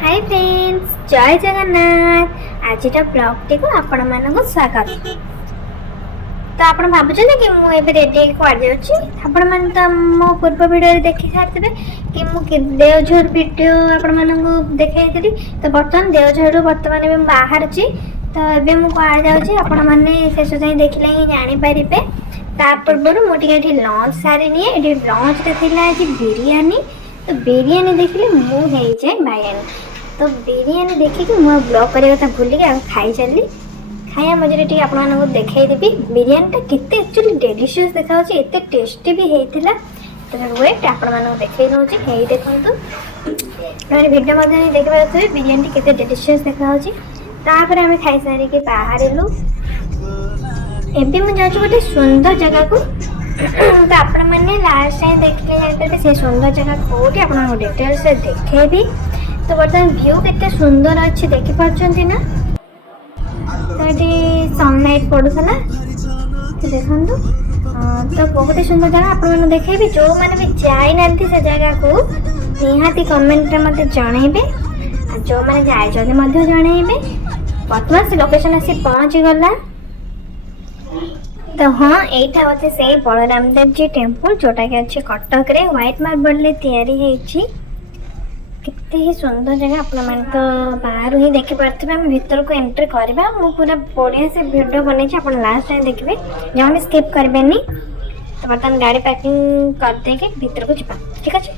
Hi friends, जय जगन्नाथ। आज blog को आपण मानक स्वागत। तो आप भावुँ कि मुझे रेडी कड़े जाऊँगी। आपण मैंने तो मो पूर्व वीडियो देखी सारी कि मुझे देवझर वीडियो आपण मानक देखी। तो बर्तमान देवझर बर्तमान बाहर तो ये मुझे जाऊँगी आपण मैंने शेष जाए देखले ही जापारे। ता पूर्व मुझे लंच सारी लंच आज बिरियानी। तो बिरियानी देखिए मुझे बायानी। तो बिरियानी देखिए मुझे ब्लॉग करने कथा भूल खाई चली। खाया मझे टी आपको देखदेवी बिरियानीटा केते एक्चुअली डेलीशियस देखा एत टेस्टी भी होता। तो वेट आपण देखे नौ देखो भिडियो देखिए बिरियानी केते डेलीशियस देखा। तापर आम खाई सारिक बाहर एबे मुझे जाऊँ गोटे सुंदर जगह को। तो आपण मैंने लास्ट टाइम देखिए से सुंदर जगह कौटी आप डिटेल्स देखेबी। तो बर्तमान व्यू केते सुंदर अच्छी देखिपुं ना। तो ये सनलाइट पड़ूला देखो। तो बहुत ही सुंदर जगह आप देखेबी। जो मैंने भी जाई ना से जगह को निहाती कमेंट मत जनइबे। जो मैंने जाए जनइबे। बर्तमान से लोकेशन आसी पहुँची गला। तो हाँ यहीटा होते से बलराम देव जी टेम्पल जोटा कि अच्छे कटक रे व्हाइट मार्बल तैयारी। कितने ही सुंदर जगह आप तो बाहर ही देखी पार्थे। आम भर को एंट्री करवा मु पूरा बढ़िया से वीडियो बन लास्ट टाइम देखिए जहाँ भी स्किप करें। तो बर्तमान गाड़ी पैकिंग करदे भर को जा ठीक अच्छे।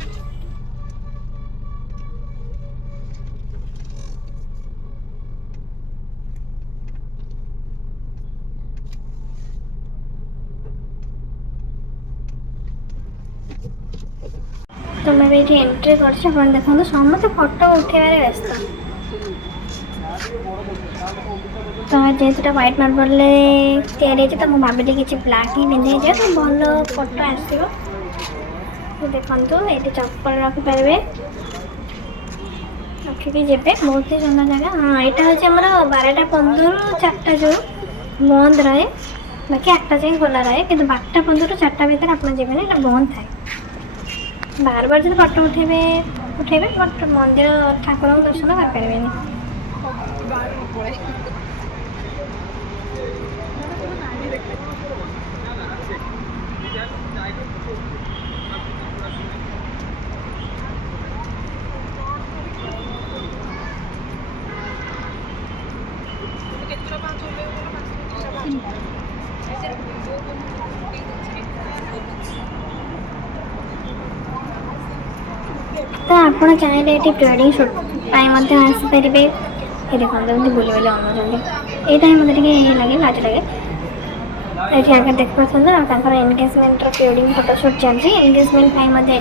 तो मैं ये एंट्री कर देखो समस्त फोटो उठेबार व्यस्त। तो जेहेतुटा व्हाइट मार्बल तैयारी तो मुझे भाविली कि ब्लाक ही पिंधे जाए तो भल फोटो आसो। देखो ये चप्पल रखिपारे रखिकी जे बहुत ही सुंदर जगह। हाँ यहाँ हूँ आम 12:15 4टा जो बंद रहे बाकी 8टा जाए खोला रहे कि 12:15 4टा भितर आप ना बंद थाए। बार बार जो फोटो उठेबे बट मंदिर ठाकुर दर्शन कर तो आप चाहिए ये प्रिवेडिंग शूट आसपारे। ये देखो बुले बुले अनाऊँ यहाँ मतलब लगे लाज लगे। ये आगे देख पार एंगेजमेंट प्रिवेडिंग फोटोशूट चलती। एंगेजमेंट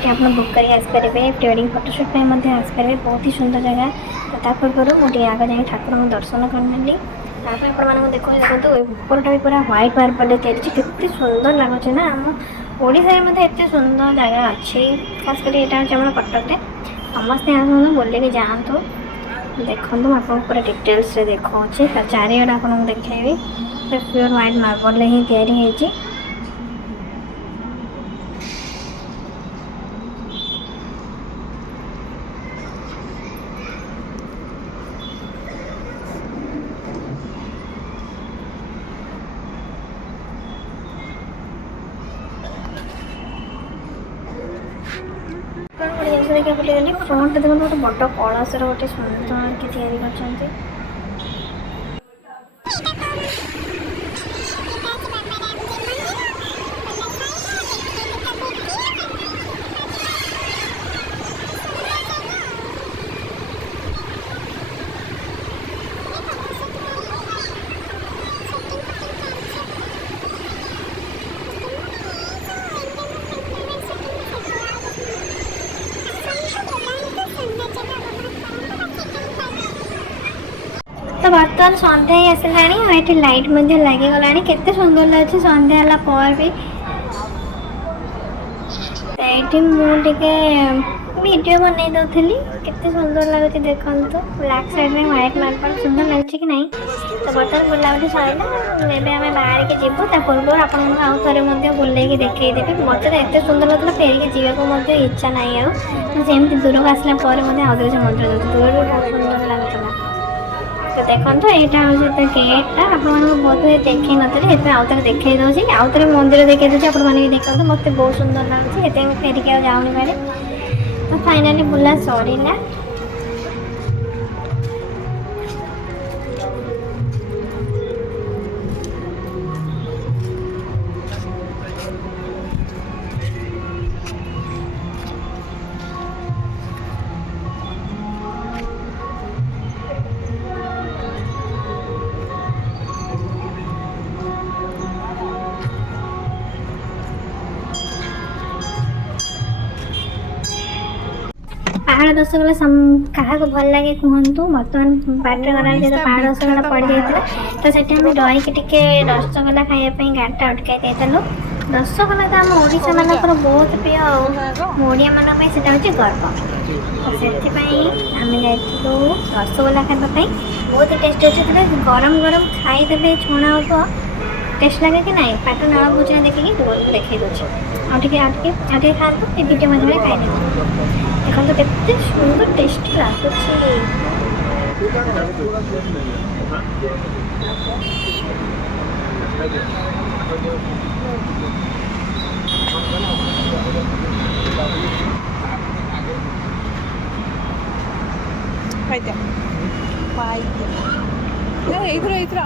आप बुक कर आसपारे प्रिवेडिंग फोटोशूट आसपारे। बहुत ही सुंदर जगह। तो पूर्व मुझे आगे जाए ठाकुर दर्शन करनी। देखो देखो ऊपरटा भी पूरा व्हाइट मार्बल तैयारी सुंदर लगुच ना। आम ओडिशा में एत सुंदर जगह अच्छी खास कर यहाँ हूँ कटक। समस्ते आसतु बुलिक जातु देखो आपको पूरा डिटेल्स देखा चारिड़ आपको देखेबी। प्योर व्हाइट मार्बल ही तैयारी। भूलीगली फ्रंट देखो गोटे बड़ कलशर गोटे सुंदर कि तैयारी कर। तो बर्तमान सन्ध्या ही आसला। ये लाइट लगिगला के सुंदर लगे सन्ध्या पर भी। ये मुझे वीडियो बनै दौली केते सुंदर लगुच देखो ब्लैक साइड में व्हाइट मार्बल सुंदर लगुच कि नहीं। तो बर्तमान बुलाबुली सरला आम बाहर के जीवु पूर्व आपको आउ थे बुले देखदेवी मत तो एत सुंदर लगता फेरिक जावाक इच्छा ना आमती दूर को आसला आउ से मंदिर दूर भी बहुत सुंदर लगुला। तो देखो यहाँ हूँ तो गेटा आप बहुत देखी नी आउ थे देखे दूसरी आउ थे मंदिर देखे दूसरी आपने देखो मत बहुत सुंदर लगुच फेरिक जाऊनी पारे। तो फाइनाली बुला सरीला। पहाड़ रसगोला क्या भल लगे कहतु बर्तमान बाटर गला जो पहाड़ रसगोला पड़ जाता तो से डरिक टे रसगोला खायापी गाड़टा अटकई देलु। रसगोला तो आम ओडिशा मानकर बहुत प्रिय ओडिया मान से गर्व। तो से आम जाइलु रसगोला खावाई बहुत टेस्ट अच्छे गरम गरम खाईदे छुणा हो टेस्ट लगे कि नहीं पाट नाड़ भोजन देखिए देखी दूसरी आगे खाते ये वीडियो मध्य खाई देखो तो कितने सुंदर टेस्टी लगुच।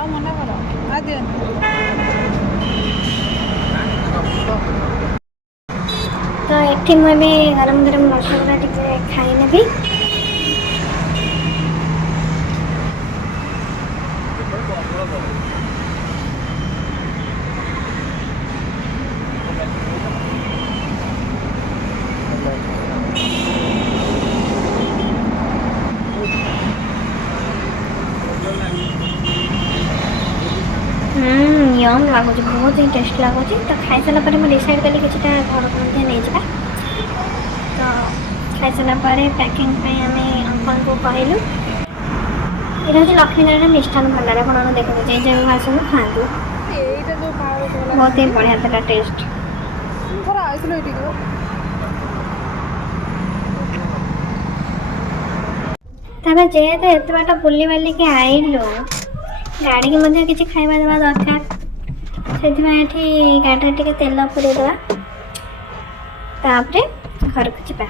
मना कर तो ये मुझे गरम गरम रसगोला टी खाई नेबी। यम लगुच बहुत ही टेस्ट लगुच। तो खाई सारा पर मुझे डिसाइड कली कि घर को नहीं जावा। तो खाई सारा पैकिंग आम अंकल को कहलु ये हूँ लक्ष्मीनारायण मिष्ठान भंडार आप देखते जब आसू खातु बहुत ही बढ़िया था टेस्ट। तबे जेहेतु एत बाट बुली बालिक आइलु गाड़ी की मध्य किसी खाଇବା देवा दरकार से गाड़ी टे तेल पूरेदवा तापरे घर को जा।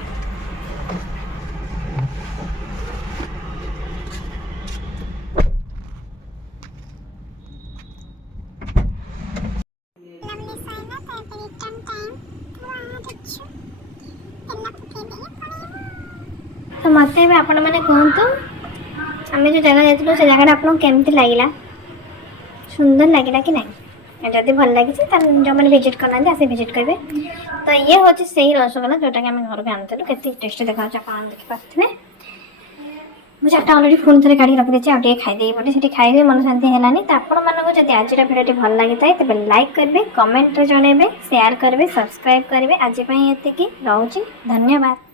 तो मत आपण मैंने कहतु आम जो जगह जाइलु से जगह आपको केमती लगे सुंदर लगे कि नहीं जदि भल लगी जो मैंने विजिट करना आसे विजिट करेंगे। तो ये हूँ से ही रसगोला जोटा कि आम घर को आनूँ के टेस्ट देखा आप देखिपे मुझे चार्टा अलरेडी पुणी थे काढ़ी रखी आगे खाईदे पटे से खाई मन शांति है। तो आपको जब आज भिडियो भल लगी था तेज लाइक करेंगे कमेंट जनइबे शेयर करेंगे सब्सक्राइब करेंगे। आज ये रोचे धन्यवाद।